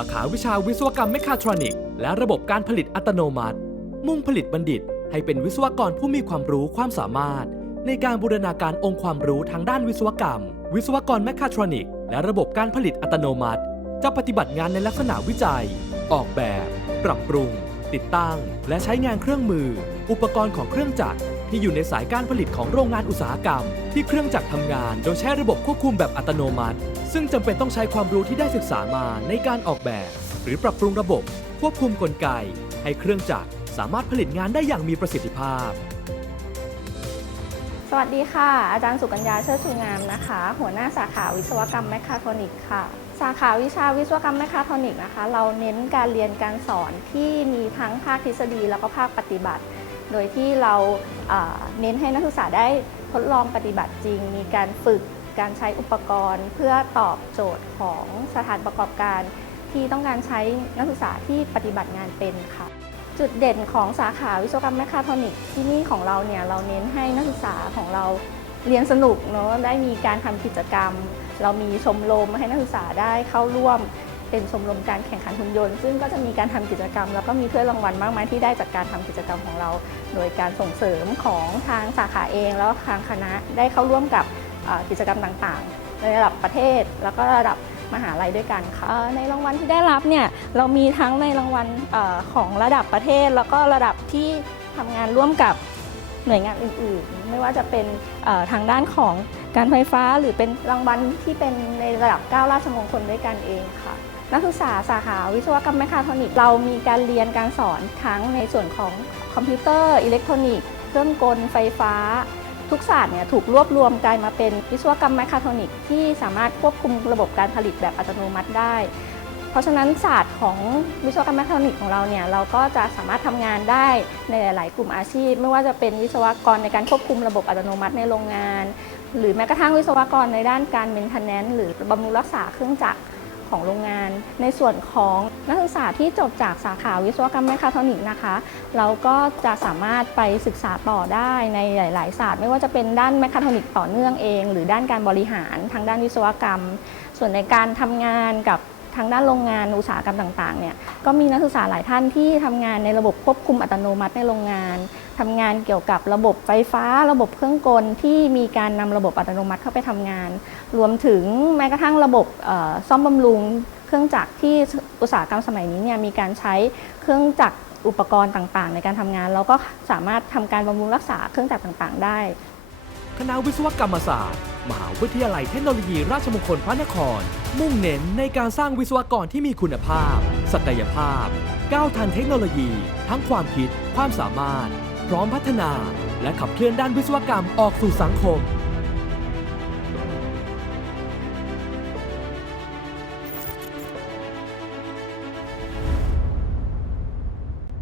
าขาวิชาวิศวกรรมเมคาทรอนิกส์และระบบการผลิตอัตโนมัติ มุ่งผลิตบัณฑิต ให้เป็นวิศวกรผู้มีความรู้ความสามารถ ในการบูรณาการองค์ความรู้ทางด้านวิศวกรรม วิศวกรแมคคาทรอนิกส์และระบบการผลิตอัตโนมัติ จะปฏิบัติงานในลักษณะวิจัย ออกแบบ ปรับปรุง ติดตั้ง และใช้งานเครื่องมือ อุปกรณ์ของเครื่องจักร ที่อยู่ในสายการผลิตของโรงงานอุตสาหกรรม ที่เครื่องจักรทำงาน โดยใช้ระบบควบคุมแบบอัตโนมัติ ซึ่งจำเป็นต้องใช้ความรู้ที่ได้ศึกษามาในการออกแบบ หรือปรับปรุงระบบ ควบคุมกลไก ให้เครื่องจักรสามารถผลิตงานได้อย่างมีประสิทธิภาพ สวัสดีค่ะ อาจารย์สุกัญญาเชิดชูงามนะคะ หัวหน้าสาขาวิศวกรรมแมคคาทรอนิกส์ค่ะสาขาวิชาวิศวกรรมแมคคาทรอนิกส์นะคะ เราเน้นการเรียนการสอนที่มีทั้งภาคทฤษฎีแล้วก็ภาคปฏิบัติ โดยที่เราเน้นให้นักศึกษาได้ทดลองปฏิบัติจริง มีการฝึกการใช้อุปกรณ์ เพื่อตอบโจทย์ของสถานประกอบการ ที่ต้องการใช้นักศึกษาที่ปฏิบัติงานเป็นค่ะ จุดเด่นของสาขาวิศวกรรมแมคคาทรอนิกส์ที่นี่ของเราเนี่ยเราเน้นให้นักศึกษาของเราเรียนสนุกเนาะได้มีการทำกิจกรรม เรามีชมรมให้นักศึกษาได้เข้าร่วม เป็นชมรมการแข่งขันหุ่นยนต์ ซึ่งก็จะมีการทำกิจกรรม แล้วก็มีถ้วยรางวัลมากมายที่ได้จากการทำกิจกรรมของเรา โดยการส่งเสริมของทางสาขาเอง แล้วทางคณะได้เข้าร่วมกับกิจกรรมต่างๆ ในระดับประเทศแล้วก็ระดับมหาลัยด้วยกันค่ะในรางวัลที่ได้รับเนี่ยเรามีทั้งในรางวัลของระดับประเทศ แล้วก็ระดับที่ทำงานร่วมกับหน่วยงานอื่นๆ ไม่ว่าจะเป็นทางด้านของการไฟฟ้าหรือเป็นรางวัลที่เป็นในระดับ 9 ราชมงคลด้วยกันเองค่ะ นักศึกษาสาขาวิศวกรรมแมคคาทรอนิกส์เรามีการเรียนการสอนทั้งในส่วนของคอมพิวเตอร์ อิเล็กทรอนิกส์เครื่องกลไฟฟ้า ทุกศาสตร์เนี่ยถูกรวบรวมกลายมาเป็นวิศวกรรมแมคคาทรอนิกส์ที่สามารถควบคุมระบบการผลิตแบบอัตโนมัติได้ เพราะฉะนั้นศาสตร์ของวิศวกรรมแมคคาทรอนิกส์ของเราเนี่ยเราก็จะสามารถทำงานได้ในหลาย ๆ กลุ่มอาชีพ ไม่ว่าจะเป็นวิศวกรในการควบคุมระบบอัตโนมัติในโรงงาน หรือแม้กระทั่งวิศวกรในด้านการเมนเทนแนนซ์หรือบำรุงรักษาเครื่องจักร ของโรงงาน ในส่วนของนักศึกษาที่จบจากสาขาวิศวกรรมแมคคาทรอนิกส์นะคะ เราก็จะสามารถไปศึกษาต่อได้ในหลาย ๆ ศาสตร์ ไม่ว่าจะเป็นด้านแมคคาทรอนิกส์ต่อเนื่องเอง หรือด้านการบริหารทางด้านวิศวกรรม ส่วนในการทำงานกับ ทางด้านโรงงานอุตสาหกรรมต่างๆเนี่ยก็มีนักศึกษาหลายท่านที่ทำงานในระบบควบคุมอัตโนมัติในโรงงานทำงานเกี่ยวกับระบบไฟฟ้า ระบบเครื่องกลที่มีการนำระบบอัตโนมัติเข้าไปทำงาน รวมถึงแม้กระทั่งระบบซ่อมบำรุง เครื่องจักรที่อุตสาหกรรมสมัยนี้เนี่ยมีการใช้เครื่องจักรอุปกรณ์ต่างๆ ในการทำงานแล้วก็สามารถทำการบำรุงรักษาเครื่องจักรต่างๆ ได้ คณะวิศวกรรมศาสตร์ มหาวิทยาลัยเทคโนโลยีราชมงคลพระนคร มุ่งเน้นในการสร้างวิศวกรที่มีคุณภาพ ศักยภาพ ก้าวทันเทคโนโลยี ทั้งความคิด ความสามารถ พร้อมพัฒนา และขับเคลื่อนด้านวิศวกรรมออกสู่สังคม